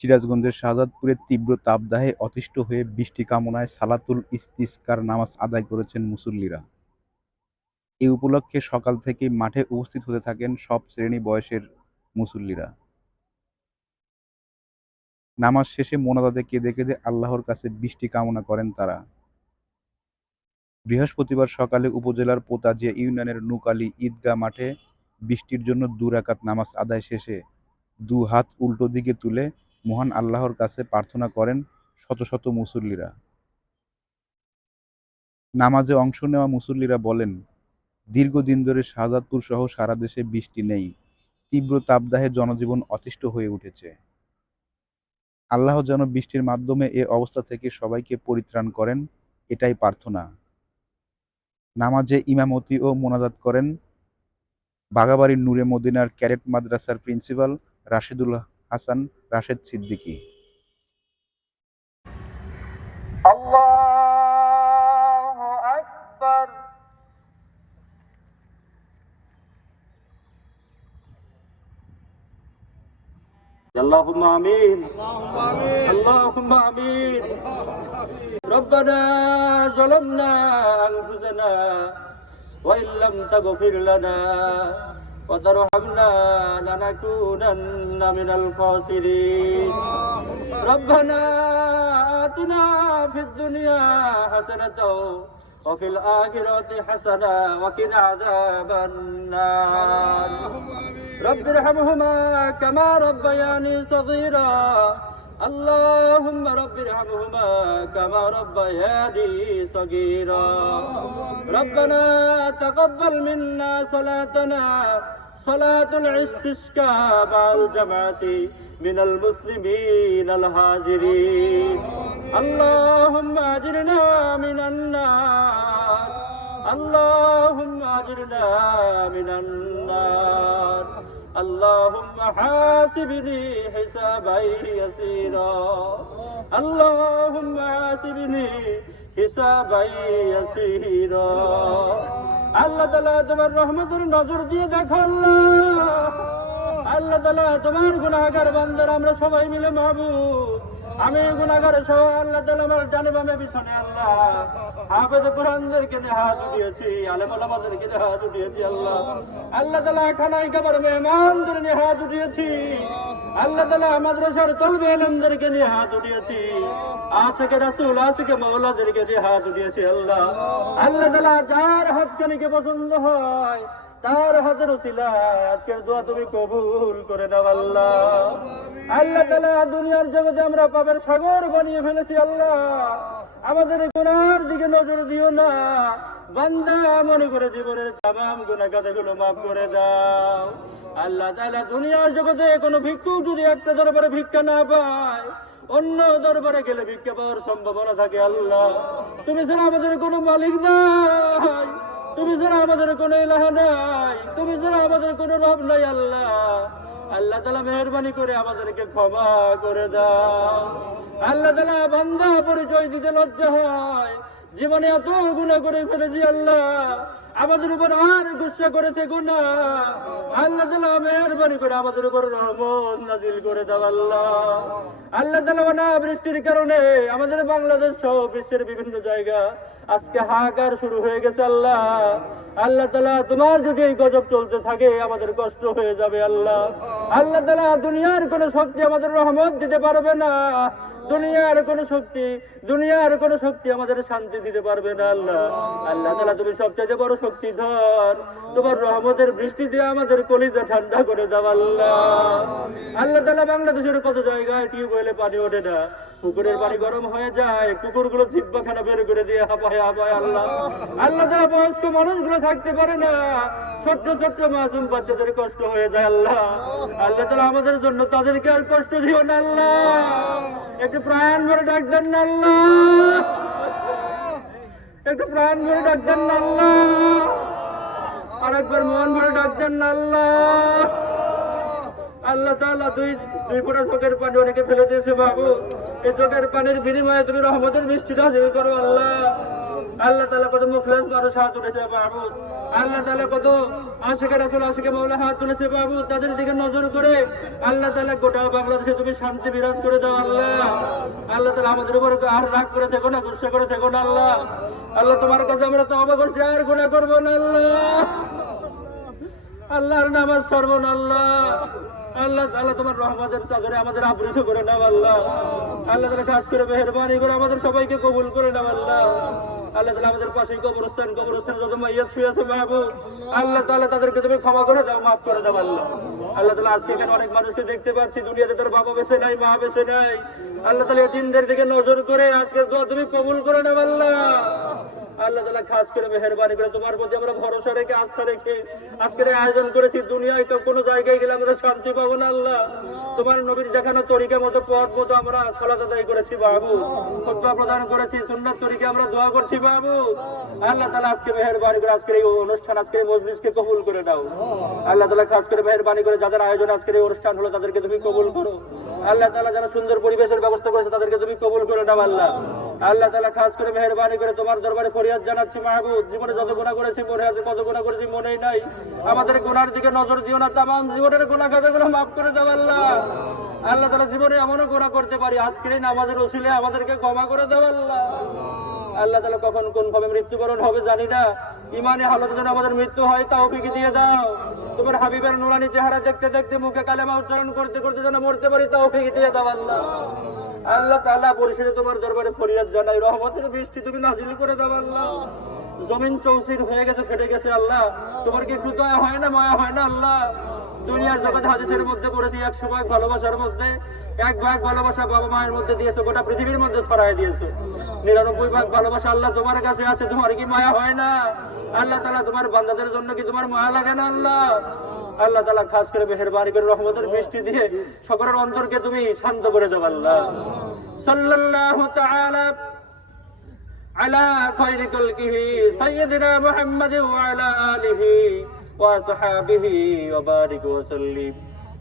সিরাজগঞ্জের শাহজাদপুরে তীব্র তাপদাহে অতিষ্ঠ হয়ে বৃষ্টি কামনায় সালাতুল ইস্তিসকার নামাজ আদায় করেছেন মুসল্লিরা। এ উপলক্ষে সকাল থেকেই মাঠে উপস্থিত হতে থাকেন সব শ্রেণী বয়সের মুসল্লিরা। নামাজ শেষে মোনাজাতে কেঁদে কেঁদে আল্লাহর কাছে বৃষ্টি কামনা করেন তারা। বৃহস্পতিবার সকালে উপজেলার পোতাজিয়া ইউনিয়নের নুকালী ঈদগাহ মাঠে বৃষ্টির জন্য ২ রাকাত নামাজ আদায় শেষে ২ হাত উল্টো দিকে তুলে মহান আল্লাহর কাছে প্রার্থনা করেন শত শত মুসল্লিরা। নামাজে অংশ নেওয়া মুসল্লিরা বলেন, দীর্ঘদিন ধরে শাহজাদপুর সহ সারা দেশে বৃষ্টি নেই। তীব্র তাপদাহে জনজীবন অতিষ্ঠ হয়ে উঠেছে। আল্লাহ যেন বৃষ্টির মাধ্যমে এ অবস্থা থেকে সবাইকে পরিত্রাণ করেন, এটাই প্রার্থনা। নামাজে ইমামতি ও মোনাজাত করেন বাঘাবাড়ীর নূরে মদিনার ক্যাডেট মাদ্রাসার প্রিন্সিপাল রাশেদুল হাসান রাশেদ সিদ্দিকী। আল্লাহু আকবার। اللهم آمين اللهم آمين ربنا ظلمنا أنفسنا وإن لم تغفر لنا وترحمنا لنكونن من الخاسرين ربنا آتنا في الدنيا حسنة وفي الآخرة حسنة وقنا عذاب النار رب ارحمهما كما ربياني صغيرا اللهم رب ارحمهما كما ربياني صغيرا ربنا تقبل منا صلاتنا صلاة الاستسقاء مع الجماعة من المسلمين الحاضرين اللهم أجرنا من النار اللهم أجرنا من النار اللهم حاسبني حسابا يسيرا اللهم حاسبني حسابا يسيرا আল্লাহ তাআলা তোমার রহমতের নজর দিয়ে দেখো আল্লাহ তাআলা তোমার গুনাহগার বান্দারা আমরা সবাই মিলে মাহবুব আমি গুনাহগার সহ আল্লাহ তাআলা আমার ডানে বামে পিছনে আল্লাহ হাফেজ কোরআনদেরকে হাত উঠিয়েছি আলেম ওলামাদেরকে হাত উঠিয়েছি আল্লাহ আল্লাহ তাআলা খানায় কাবার মেহমানদের নিয়ে হাত উঠিয়েছি আল্লাহ তাআলা মাদ্রাসার তলবে ইলমদেরকে নিয়ে হাত উঠিয়েছি আশিকে রাসূল আশিকে মাওলাদেরকে নিয়ে হাত উঠিয়েছি আল্লাহ আল্লাহ তাআলা যার হাতখানিকে পছন্দ হয় তার হাতের উসিলায় আজকের দোয়া তুমি কবুল করে দাও আল্লাহ আল্লাহ তাআলা দুনিয়ার জগতে আমরা পাপের সাগর বানিয়ে ফেলেছি আল্লাহ আমাদের গুনার দিকে নজর দিও না বান্দা মনে করে জীবনের তামাম গুনাহ কাটাগুলো মাফ করে দাও আল্লাহ তাআলা দুনিয়ার জগতে কোনো ভিক্ষুক যদি একটা দরবারে ভিক্ষা না পায় অন্য দরবারে গেলে ভিক্ষা পাওয়ার সম্ভাবনা থাকে আল্লাহ তুমি ছাড়া আমাদের কোনো মালিক নাই তুমি ছাড়া আমাদের কোনো ইলাহ নাই তুমি ছাড়া আমাদের কোনো রব নাই আল্লাহ আল্লাহ তাআলা মেহেরবানি করে আমাদেরকে ক্ষমা করে দাও আল্লাহ তাআলা বান্দা পরিচয় দিতে লজ্জা হয় জীবনে এত গুনাহ করে ফেলেছি আল্লাহ আমাদের উপর আর গুসা করে থেকো না আল্লাহ তাআলা মেহেরবানি করে আমাদের উপর রহমত নাজিল করে দাও আল্লাহ আল্লাহ তাআলা অনাবৃষ্টির কারণে আমাদের বাংলাদেশ সহ বিশ্বের বিভিন্ন জায়গা আজকে হাহাকার শুরু হয়ে গেছে আল্লাহ আল্লাহ তাআলা তোমার যদি এই গজব চলতে থাকে আমাদের কষ্ট হয়ে যাবে আল্লাহ আল্লাহ তাআলা দুনিয়ার কোনো শক্তি আমাদের রহমত দিতে পারবে না দুনিয়ার কোনো শক্তি আমাদের শান্তি দিতে পারবে না আল্লাহ আল্লাহ তাআলা তুমি সবচেয়ে বড় শক্তিধর তোমার রহমতের বৃষ্টি দিয়ে আমাদের কলিজা ঠান্ডা করে দাও আল্লাহ আল্লাহ তাআলা বাংলাদেশের কত জায়গায় টিউবওয়েলে পানি ওঠে না পুকুরের পানি গরম হয়ে যায় কুকুরগুলো জিহ্বাখানা বের করে দিয়ে হাঁপায় আল্লাহ আল্লাহ তাআলা বয়স্ক মানুষগুলো থাকতে পারে না ছোট্ট ছোট্ট মাসুম বাচ্চাদের কষ্ট হয়ে যায় আল্লাহ আল্লাহ তাআলা আমাদের জন্য তাদেরকে আর কষ্ট দিও না আল্লাহ একটু প্রাণ ভরে ডাক দেন না আল্লাহ একটু প্রাণ ভরে ডাক দেন না আল্লাহ আরেকবার মন ভরে ডাক দেন না আল্লাহ আল্লাহ তাআলা দুই দুই ফোঁটা চোখের পানি অনেকে ফেলে দিয়েছে মাহবুব। এই চোখের পানির বিনিময়ে তুমি রহমতের বৃষ্টি নাযিল করো আল্লাহ। আল্লাহ তাআলা কত মুখলেস মানুষ হাত তুলেছে মাহবুব। আল্লাহ তাআলা কত আশিকে রাসূল আশিকে মাওলা হাত তুলেছে মাহবুব। তাদের দিকে নজর করে আল্লাহ তাআলা গোটা বাংলাদেশে তুমি শান্তি বিরাজ করে দাও আল্লাহ। আল্লাহ তাআলা আমাদের উপর আর রাগ করে থেকো না, গুসা করে থেকো না আল্লাহ। আল্লাহ তোমার কাছে আমরা তওবা করছি, আর গুনাহ করব না আল্লাহ। আল্লাহর নামাজ ছাড়বো না আল্লাহ। আল্লাহ তাআলা তোমার রহমতের চাদরে আমাদের আবৃত করে নাও আল্লাহ। আল্লাহ তাআলা খাস করে মেহেরবানি করে আমাদের সবাইকে কবুল করে নাও আল্লাহ। আল্লাহ তাআলা আমাদের পাশে কবরস্থানে যত মাইয়াত শুয়ে আছে মাহবুব, আল্লাহ তাআলা তাদেরকে তুমি ক্ষমা করে দাও, মাফ করে দাও আল্লাহ। আল্লাহ তাআলা আজকে এখানে অনেক মানুষকে দেখতে পাচ্ছি দুনিয়াতে তার বাবা বেঁচে নাই, মা বেঁচে নাই। আল্লাহ তাআলা এই দিনদের দিকে নজর করে আজকের দোয়া তুমি কবুল করে নাও আল্লাহ। আল্লাহ তাআলা খাস করে মেহেরবানি করে তোমার প্রতি আমরা ভরসা রেখে আস্থা রেখে আজকের এই আয়োজন করেছি। দুনিয়ায় তো কোনো জায়গায় গেলে আমরা শান্তি পাবো না আল্লাহ। তোমার নবীর দেখানো তরিকা মতো পথ মতো আমরা সালাত আদায় করেছি বাবু, খুতবা প্রদান করেছি, সুন্নাত তরিকা আমরা দোয়া করছি বাবু। আল্লাহ তাআলা আজকে মেহেরবানি করে আজকের এই অনুষ্ঠান, আজকের এই মজলিসকে কবুল করে দাও আল্লাহ তাআলা। খাস করে মেহেরবানি করে যাদের আয়োজন আজকের এই অনুষ্ঠান হলো তাদেরকে তুমি কবুল করো আল্লাহ তাআলা। যারা সুন্দর পরিবেশের ব্যবস্থা করেছে তাদেরকে তুমি কবুল করে দাও আল্লাহ। আল্লাহ তাআলা খাস করে মেহেরবানি করে তোমার দরবারে ফরিয়াদ জানাচ্ছি মাহবুব, জীবনে যত গুনাহ করেছি, মনে আছে কত গুনাহ করেছি মনেই নাই। আমাদের গুনার দিকে নজর দিও না, তামাম জীবনের গুনাহ খাতাগুলো মাফ করে দাও আল্লাহ। আল্লাহ তাআলা জীবনে এমনও গুনাহ করতে পারি, আজকের এই নামাজের ওসিলায় আমাদেরকে ক্ষমা করে দাও আল্লাহ। আল্লাহ তাআলা কখন কোন ভাবে মৃত্যুবরণ হবে জানি না, ইমানে হালত যেন আমাদের মৃত্যু হয় তৌফিক দিয়ে দাও। তোমার হাবিবের নুরানি চেহারা দেখতে দেখতে মুখে কালেমা উচ্চারণ করতে করতে যেন মরতে পারি তৌফিক দিয়ে দাও আল্লাহ। আল্লাহ তাআলা পরিশেষে তোমার দরবারে ফরিয়াদ জানাই, রহমতের বৃষ্টি তুমি নাযিল করে দাও আল্লাহ। জমিন চৌচির হয়ে গেছে, ফেটে গেছে আল্লাহ, তোমার কি একটু দয়া হয় না, মায়া হয় না আল্লাহ? দুনিয়ার জগৎ হাদিসের মধ্যে পড়েছি 100 ভাগ ভালোবাসার মধ্যে 1 ভাগ ভালোবাসা বাবা মায়ের মধ্যে দিয়েছো, গোটা পৃথিবীর মধ্যে ছড়াই দিয়েছো। 99 ভাগ ভালোবাসা আল্লাহ তোমার কাছে আছে, তোমার কি মায়া হয় না আল্লাহ তাআলা? তোমার বান্দাদের জন্য কি তোমার মায়া লাগে না আল্লাহ? আল্লাহ তাআলা খাস করে মেহেরবানি করে রহমতের বৃষ্টি দিয়ে সকলের অন্তরকে তুমি শান্ত করে দাও আল্লাহ। সাল্লাল্লাহু তাআলা আলা খায়রি খালকিহি সাইয়্যিদিনা মুহাম্মাদিন ওয়া আলা আলিহি ওয়া আসহাবিহি ওয়া বারিক ওয়া সাল্লিম।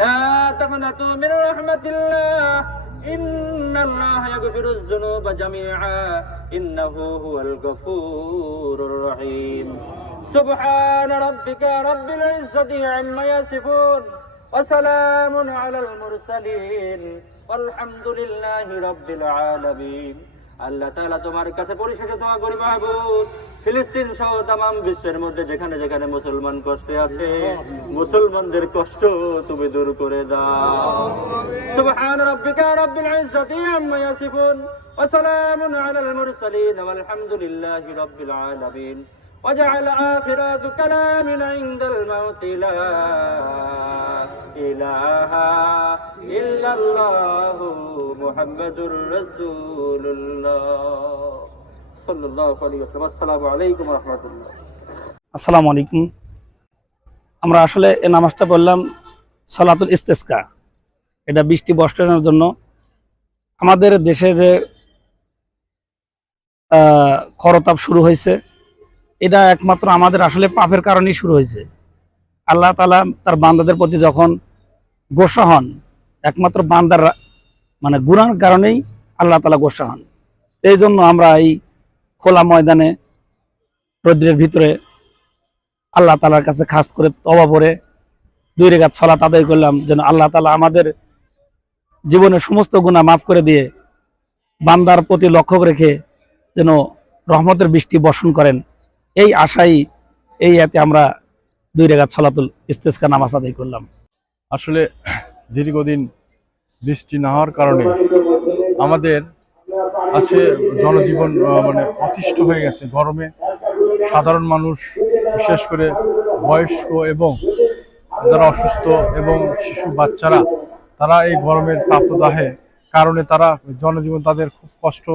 লা তাকনাতু মির রাহমাতিল্লাহ, ইন্নাল্লাহা ইয়াগফিরুয যুনুবা জামিআ, ইন্নাহু হুয়াল গফুরুর রহিম। সুবহান রাব্বিকা রাব্বিল ইজ্জাতি আম্মা ইয়াসিফুন ওয়া সালামুন আলাল মুরসালিন ওয়ালহামদুলিল্লাহি রাব্বিল আলামিন। আল্লাহ তাআলা তোমার কাছে পরিশেষে দোয়া করি মাহবুব, ফিলিস্তিন সহ তামাম বিশ্বের মধ্যে যেখানে যেখানে মুসলমান কষ্টে আছে, মুসলমানদের কষ্ট তুমি দূর করে দাও। সুবহান রাব্বিকা রাব্বিল ইজ্জাতি আম্মা ইয়াসিফুন ওয়া সালামুন আলাল মুরসালিন ওয়ালহামদুলিল্লাহি রাব্বিল আলামিন। وجعل آخر كلامنا عند الموت لا إله إلا الله محمد رسول الله صلى الله عليه وسلم। السلام عليكم ورحمة الله। আসসালামু আলাইকুম। আমরা আসলে এই নামাজটা পড়লাম সালাতুল ইস্তেসকা, এটা বৃষ্টি বর্ষণের জন্য। আমাদের দেশে যে খরতাপ শুরু হয়েছে, এটা একমাত্র আমাদের আসলে পাপের কারণেই শুরু হয়েছে। আল্লাহ তাআলা তার বান্দাদের প্রতি যখন গোসা হন, একমাত্র বান্দার মানে গুনার কারণেই আল্লাহ তাআলা গোসা হন। এই জন্য আমরা এই খোলা ময়দানে রৌদ্রের ভিতরে আল্লাহ তাআলার কাছে খাস করে তওবা করে 2 রাকাত সালাত আদায় করলাম, যেন আল্লাহ তাআলা আমাদের জীবনের সমস্ত গুনাহ মাফ করে দিয়ে বান্দার প্রতি লক্ষ্য রেখে যেন রহমতের বৃষ্টি বর্ষণ করেন। এই আশাই এই এতে আমরা 2 রাকাত সালাতুল ইস্তেসকা নামাজ আদায় করলাম। আসলে দীর্ঘদিন বৃষ্টি না হওয়ার কারণে আমাদের আছে জনজীবন মানে অতিষ্ঠ হয়ে গেছে। গরমে সাধারণ মানুষ, বিশেষ করে বয়স্ক এবং যারা অসুস্থ এবং শিশু বাচ্চারা, তারা এই গরমের তাপদাহে কারণে তারা জনজীবন তাদের খুব কষ্ট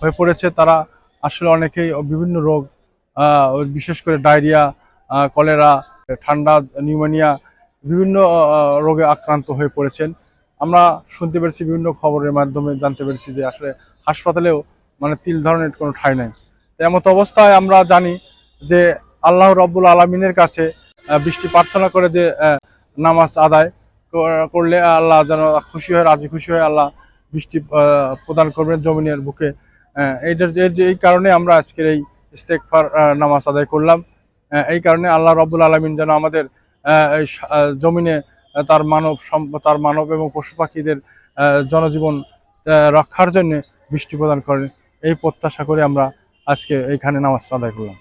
হয়ে পড়েছে। তারা আসলে অনেকেই বিভিন্ন রোগ, বিশেষ করে ডায়রিয়া, কলেরা, ঠান্ডা, নিউমোনিয়া, বিভিন্ন রোগে আক্রান্ত হয়ে পড়েছেন। আমরা শুনতে পেরেছি, বিভিন্ন খবরের মাধ্যমে জানতে পেরেছি যে আসলে হাসপাতালেও মানে তিল ধরনের কোনো ঠাঁই নাই। এমত অবস্থায় আমরা জানি যে আল্লাহ রাব্বুল আলামিনের কাছে বৃষ্টি প্রার্থনা করে যে নামাজ আদায়, করলে আল্লাহ যেন খুশি হয়, রাজি খুশি হয়, আল্লাহ বৃষ্টি প্রদান করবেন জমিনের বুকে। এই কারণে আমরা আজকের এই ইস্তেগফার নামাজ আদায় করলাম। এই কারণে আল্লাহ রাব্বুল আলামিন যেন আমাদের এই জমিনে তার মানব এবং পশু পাখিদের জনজীবন রক্ষার জন্য বৃষ্টি প্রদান করেন, এই প্রত্যাশা করে আমরা আজকে এইখানে নামাজ আদায় করলাম।